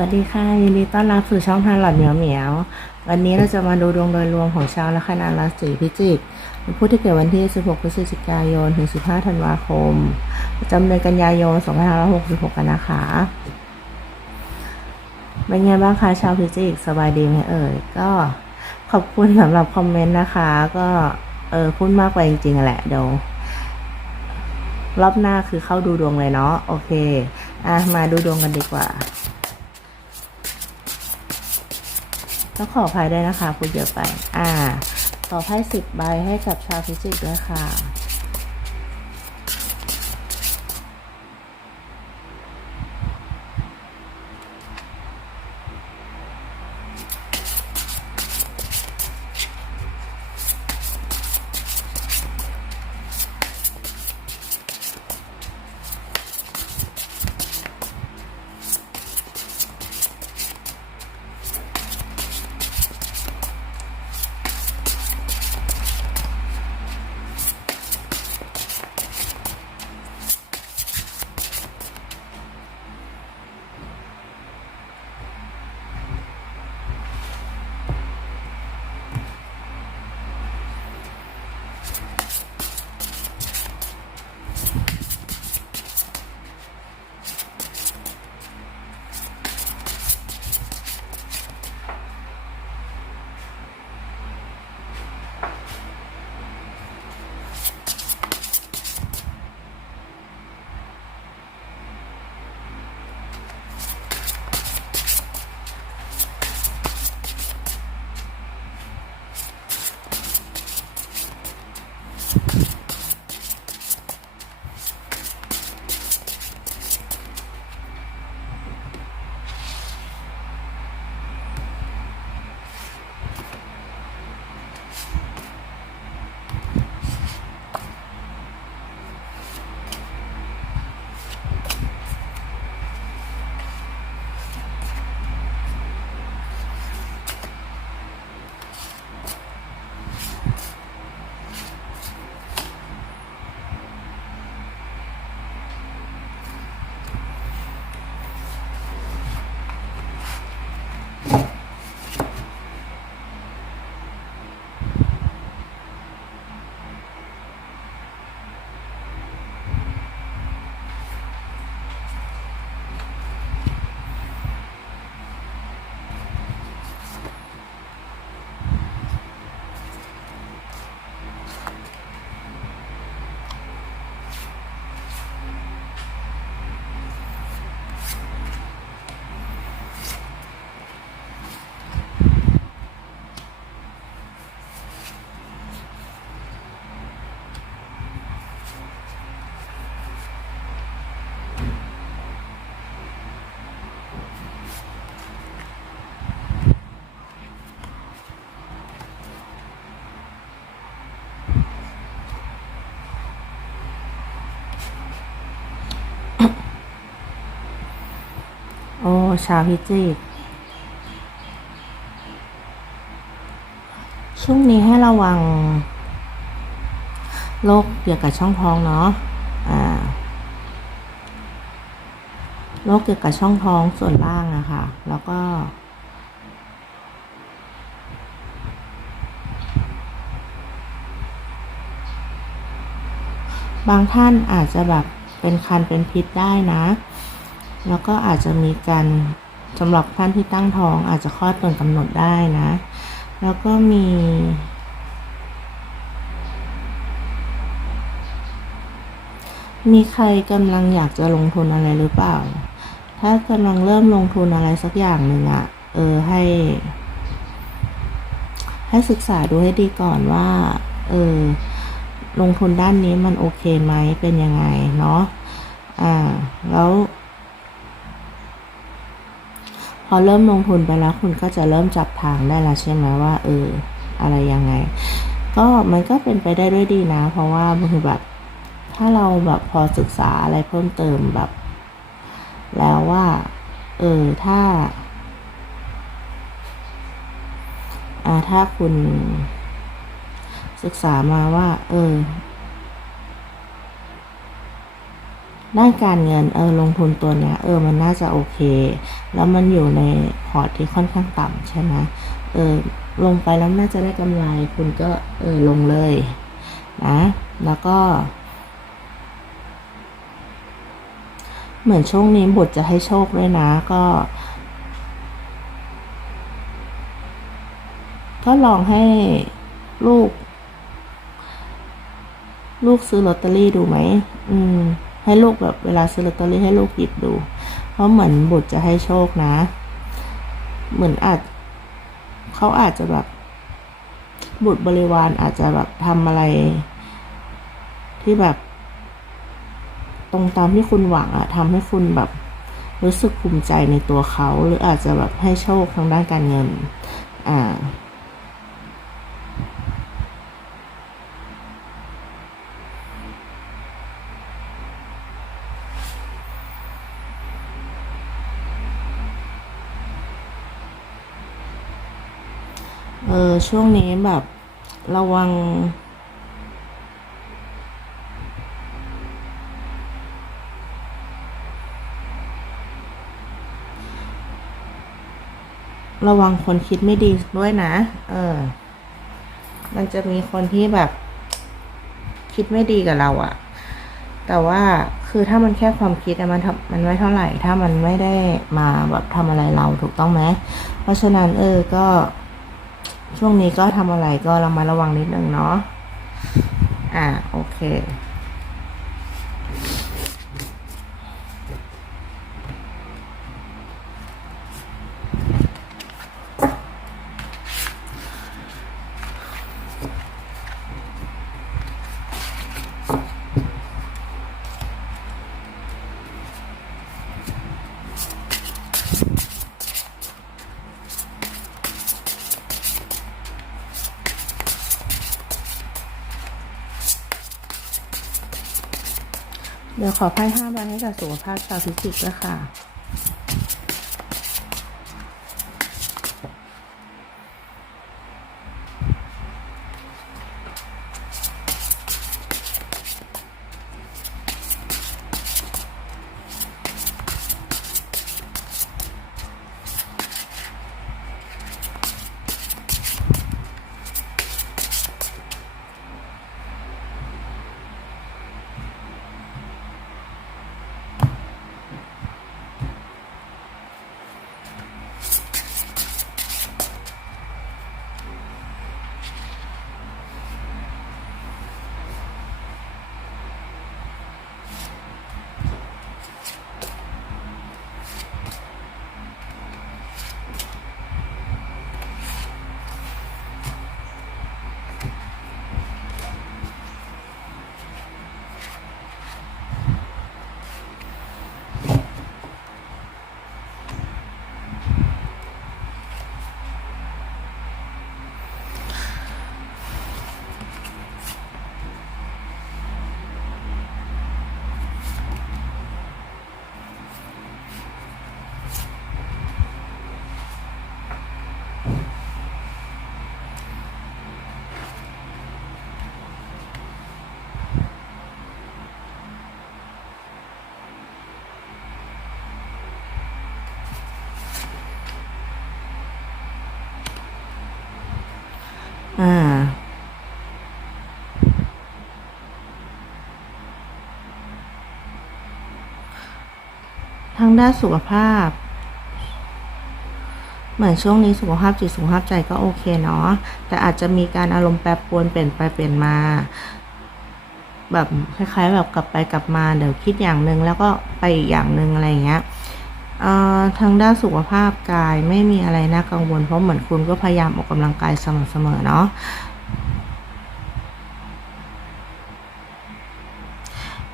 วัสดีค่ะยินดีต้อนรับสู่ช่องพาหลอดเหมียวเหมียว วันนี้เราจะมาดูดวงโดยรวมของชาวลัคนาราศีพิจิกเป็นผู้ที่เกิดวันที่ 16 พฤศจิกายน ถึง 15 ธันวาคมประจำเดือนกันยายน 2566 กันนะคะ เป็นไงบ้างคะชาวพิจิกสบายดีไหมเอ่ย ก็ขอบคุณสำหรับคอมเมนต์นะคะ ก็เออพูดมากไปจริงๆแหละเดี๋ยวรอบหน้าคือเข้าดูดวงเลยเนาะโอเค อะ มาดูดวงกันดีกว่า ต้องขออภัยด้วยนะคะพูดเยอะไป อ่า ต่อไพ่สิบใบให้กับชาวพิจิกด้วยค่ะ ชาวพิจิกช่วงนี้ให้ระวังโรคเกี่ยวกับช่องท้องเนาะโรคเกี่ยวกับช่องท้องส่วนล่างอะค่ะ แล้วก็ บางท่านอาจจะแบบเป็นคันเป็นพิษได้นะ แล้วก็อาจจะมีการสำหรับท่านที่ตั้งท้องอาจจะคลอดก่อนกำหนดได้นะ แล้วก็มีมีใครกำลังอยากจะลงทุนอะไรหรือเปล่า ถ้ากำลังเริ่มลงทุนอะไรสักอย่างหนึ่งอะเออให้ ให้ศึกษาดูให้ดีก่อนว่า เออ ลงทุนด้านนี้มันโอเคไหมเป็นยังไงเนาะ อ่า แล้ว พอเริ่มลงทุนไปแล้วคุณก็จะเริ่มจับทางได้แล้วใช่ไหมว่า เออ อะไรยังไง ก็มันก็เป็นไปได้ด้วยดีนะ เพราะว่าบางทีแบบถ้าเราแบบพอศึกษาอะไรเพิ่มเติมแบบ แล้วว่า เออถ้าอ่าถ้าคุณศึกษามาว่า เออด้านการเงินเออลงทุนตัวเนี้ยเออมันน่าจะโอเค แล้วมันอยู่ในพอร์ตที่ค่อนข้างต่ำใช่ไหมเออลงไปแล้วน่าจะได้กำไร คุณก็เออลงเลยนะแล้วก็ เหมือนช่วงนี้บทจะให้โชคด้วยนะก็ ก็ลองให้ลูก ลูกซื้อลอตเตอรี่ดูไหมอืม ให้ลูกแบบเวลาซื้อลอตเตอรี่ให้ลูกหยิบดู เพราะเหมือนบุตรจะให้โชคนะ เหมือนอาจเขาอาจจะแบบ บุตรบริวารอาจจะแบบทำอะไร ที่แบบ ตรงตามที่คุณหวังอะทำให้คุณแบบรู้สึกภูมิใจในตัวเขา หรืออาจจะแบบให้โชคทางด้านการเงิน อ่า ช่วงนี้แบบระวัง ระวังคนคิดไม่ดีด้วยนะ เออ มันจะมีคนที่แบบ คิดไม่ดีกับเราอะแต่ว่าคือถ้ามันแค่ความคิดมันทำมันไม่เท่าไหร่ ถ้ามันไม่ได้มาแบบทำอะไรเราถูกต้องไหมเพราะฉะนั้นเออก็ ช่วงนี้ก็ทำอะไรก็เรามาระวังนิดนึงเนาะอ่าโอเค ขอไพ่ห้าใบให้กับสุขภาพชาวพิจิกด้วยค่ะ ทางด้านสุขภาพ เหมือนช่วงนี้สุขภาพจิตสุขภาพใจก็โอเคเนาะแต่อาจจะมีการอารมณ์แปรปรวนเปลี่ยนไปเปลี่ยนมา แบบคล้ายๆแบบกลับไปกลับมาเดี๋ยวคิดอย่างหนึ่งแล้วก็ไปอีกอย่างหนึ่งอะไรเงี้ยทางด้านสุขภาพกายไม่มีอะไรน่ากังวล เพราะเหมือนคุณก็พยายามออกกำลังกายสม่ำเสมอเนาะ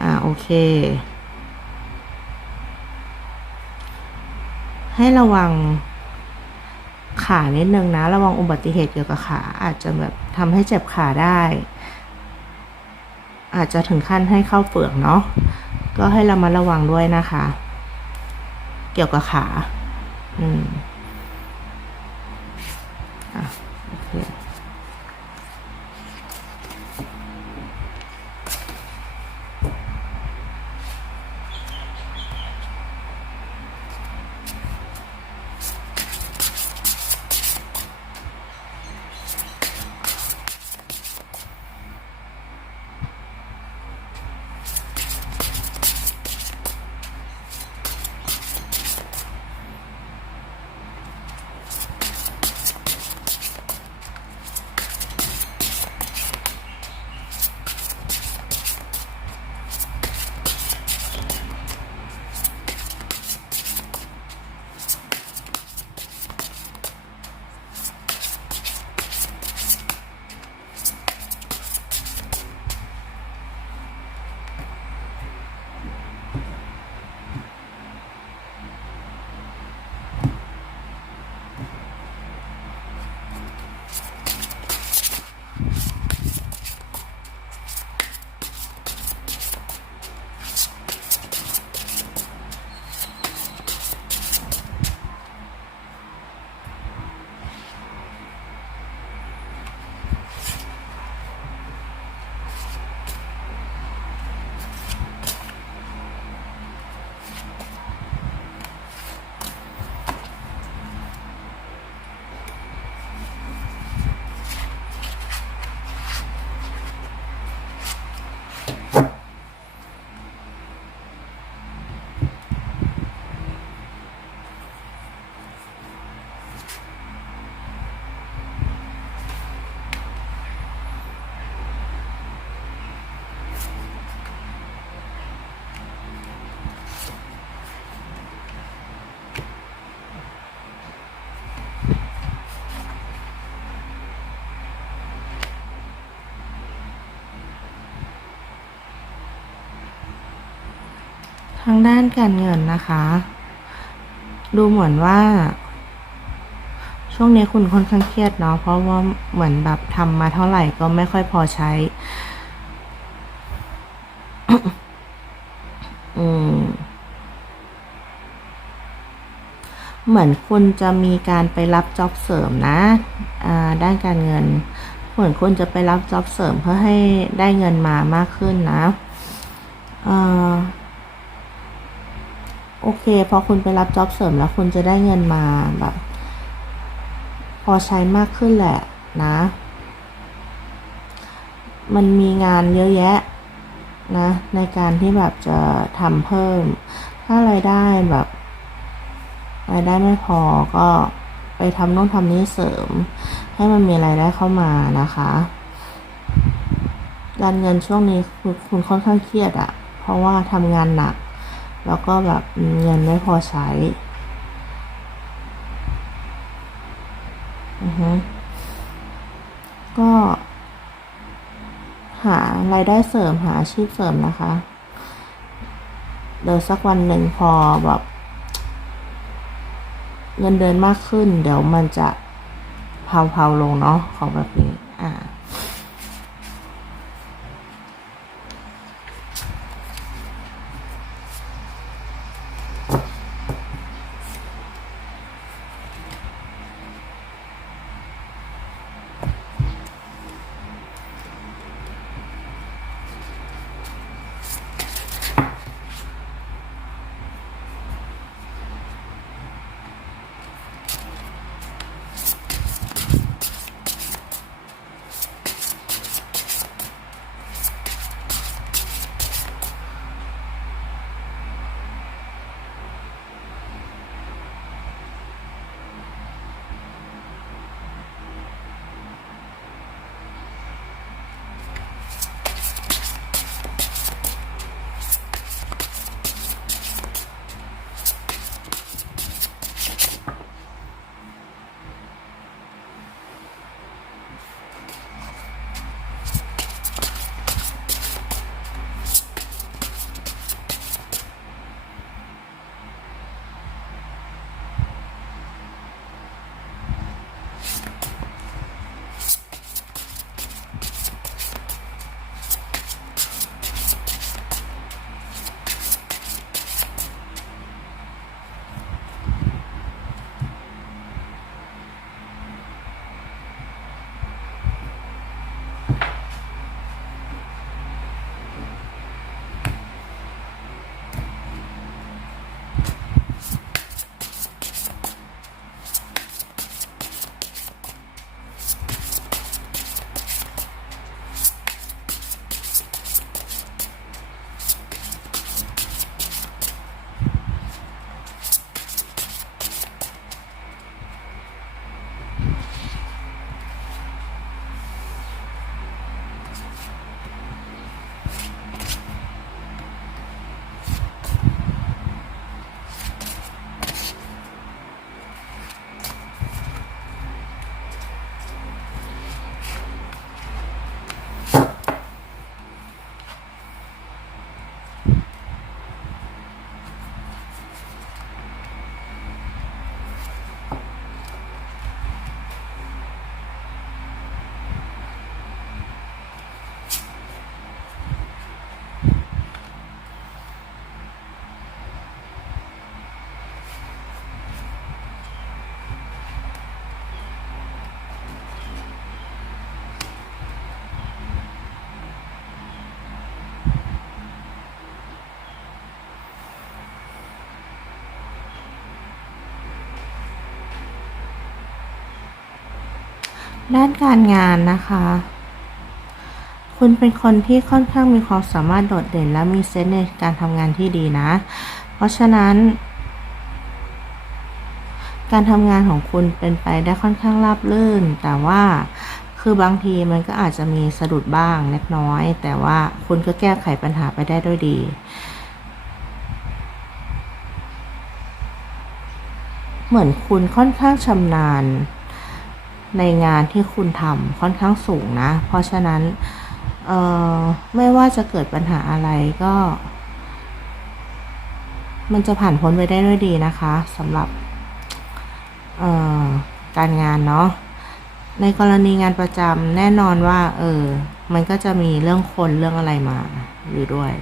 อ่าโอเค ให้ระวังขานิดนึงนะ ระวังอุบัติเหตุเกี่ยวกับขา อาจจะแบบทำให้เจ็บขาได้ อาจจะถึงขั้นให้เข้าเฟือกเนาะก็ให้เรามาระวังด้วยนะคะ เกี่ยวกับขา อืมางด้านการเงินนะคะ ดูเหมือนว่า ช่วงนี้คุณค่อนข้างเครียดเนาะเพราะว่าเหมือนแบบทำมาเท่าไหร่ก็ไม่ค่อยพอใช้ อืมเหมือนคุณจะมีการไปรับจ็อบเสริมนะด้านการเงิน เหมือนคุณจะไปรับจ็อบเสริมเพื่อให้ได้เงินมามากขึ้นนะอ่า โอเค พอคุณไปรับจ็อบเสริมแล้วคุณจะได้เงินมาแบบ พอใช้มากขึ้นแหละนะ มันมีงานเยอะแยะนะ ในการที่แบบจะทำเพิ่ม ถ้ารายได้แบบรายได้ไม่พอก็ไปทำโน่นทำนี่เสริม ให้มันมีรายได้เข้ามานะคะการเงินช่วงนี้คุณคุณค่อนข้างเครียดอะเพราะว่าทำงานหนัก แล้วก็แบบเงินไม่พอใช้ อือฮึก็หารายได้เสริมหาอาชีพเสริมนะคะ เดี๋ยวสักวันหนึ่งพอแบบ เงินเดือนมากขึ้น เดี๋ยวมันจะเผาๆลงเนาะของแบบนี้ ด้านการงานนะคะ คุณเป็นคนที่ค่อนข้างมีความสามารถโดดเด่นและมีเซนส์ในการทำงานที่ดีนะ เพราะฉะนั้น การทำงานของคุณเป็นไปได้ค่อนข้างราบรื่น แต่ว่าคือบางทีมันก็อาจจะมีสะดุดบ้างเล็กน้อย แต่ว่าคุณก็แก้ไขปัญหาไปได้ด้วยดีเหมือนคุณค่อนข้างชำนาญ ในงานที่คุณทำค่อนข้างสูงนะ เพราะฉะนั้นไม่ว่าจะเกิดปัญหาอะไรก็ มันจะผ่านพ้นไปได้ด้วยดีนะคะสำหรับการงานเนาะในกรณีงานประจำแน่นอนว่า เออ มันก็จะมีเรื่องคนเรื่องอะไรมาอยู่ด้วย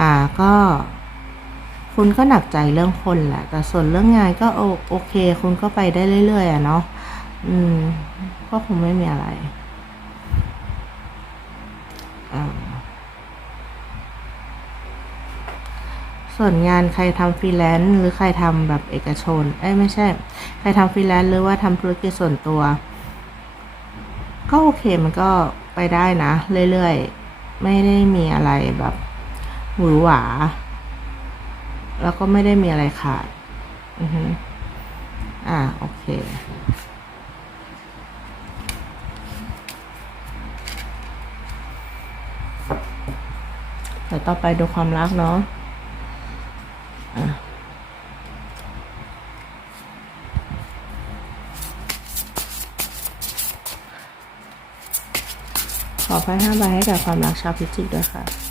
อ่าก็ คุณก็หนักใจเรื่องคนแหละ แต่ส่วนเรื่องงานก็โอโอเค คุณก็ไปได้เรื่อยๆอะเนาะ อืม ก็คงไม่มีอะไรอ่าส่วนงานใครทำฟรีแลนซ์หรือใครทำแบบเอกชน เอ้ยไม่ใช่ ใครทำฟรีแลนซ์หรือว่าทำธุรกิจส่วนตัว ก็โอเคมันก็ไปได้นะ เรื่อยๆ ไม่ได้มีอะไรแบบหวือหวา แล้วก็ไม่ได้มีอะไรขาด อือฮึอ่า โอเค เดี๋ยวต่อไปดูความรักเนาะขอไพ่ห้าใบให้กับความรักชาวพิจิกด้วยค่ะ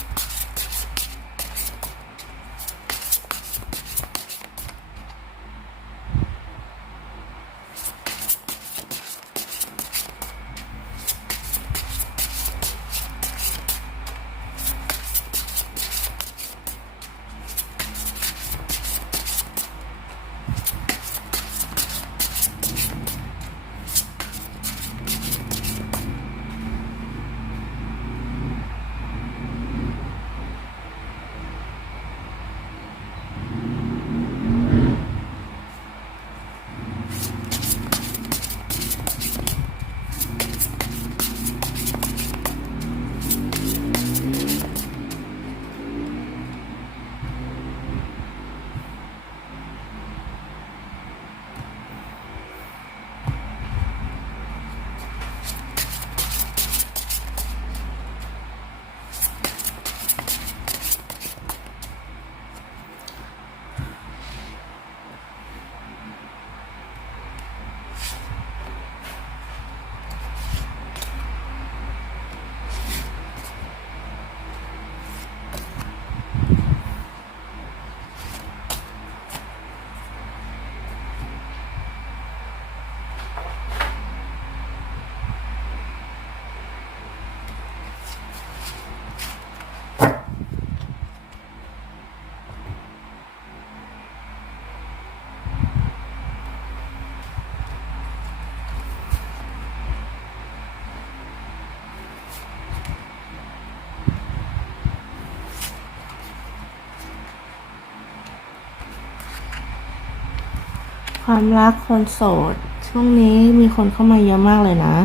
ความรักคนโสด ช่วงนี้มีคนเข้ามาเยอะมากเลยนะ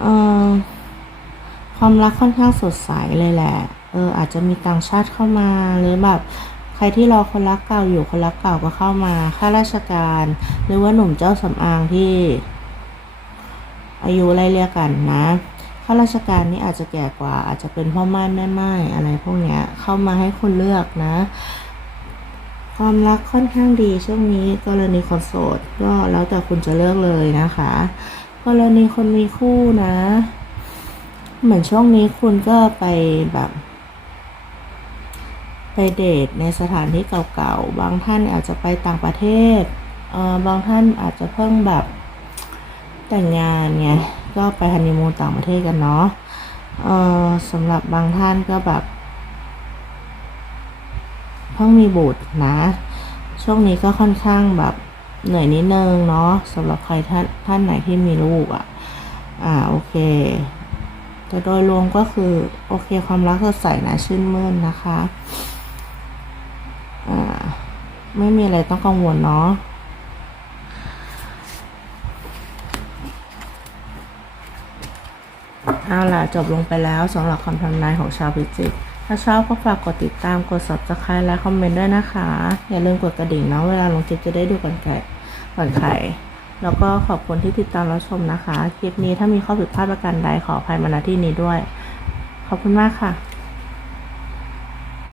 เออความรักค่อนข้างสดใสเลยแหละ เออ อาจจะมีต่างชาติเข้ามาหรือแบบใครที่รอคนรักเก่าอยู่คนรักเก่าก็เข้ามาข้าราชการ หรือว่าหนุ่มเจ้าสำอางที่ อายุไล่เรียกกันนะข้าราชการนี่อาจจะแก่กว่า อาจจะเป็นพ่อไม้แม่ไม้อะไรพวกเนี้ยเข้ามาให้คนเลือกนะ ความรักค่อนข้างดีช่วงนี้กรณีคนโสดก็แล้วแต่คุณจะเลือกเลยนะคะ กรณีคนมีคู่นะ เหมือนช่วงนี้คุณก็ไปแบบ ไปเดทในสถานที่เก่าๆ บางท่านอาจจะไปต่างประเทศเออบางท่านอาจจะเพิ่งแบบแต่งงานไงก็ไปฮันนีมูนต่างประเทศกันเนาะเออสำหรับบางท่านก็แบบ เพิ่งมีบุตรนะ ช่วงนี้ก็ค่อนข้างแบบเหนื่อยนิดนึงเนาะสำหรับใครท่านท่านไหนที่มีลูกอะ่ะ อ่าโอเค แต่โดยรวมก็คือโอเคความรักสดใสนะชื่นมื่นนะคะอ่าไม่มีอะไรต้องกังวลเนาะเอาล่ะ จบลงไปแล้วสำหรับคำทำนายของชาวพิจิก ถ้าชอบก็ฝากกดติดตามกด subscribe และคอมเมนต์ด้วยนะคะ อย่าลืมกดกระดิ่งเนาะเวลาลงคลิปจะได้ดูก่อนใครก่อนใครแล้วก็ขอบคุณที่ติดตามรับชมนะคะ คลิปนี้ถ้ามีข้อผิดพลาดประการใดขออภัยมาณที่นี้ด้วย ขอบคุณมากค่ะ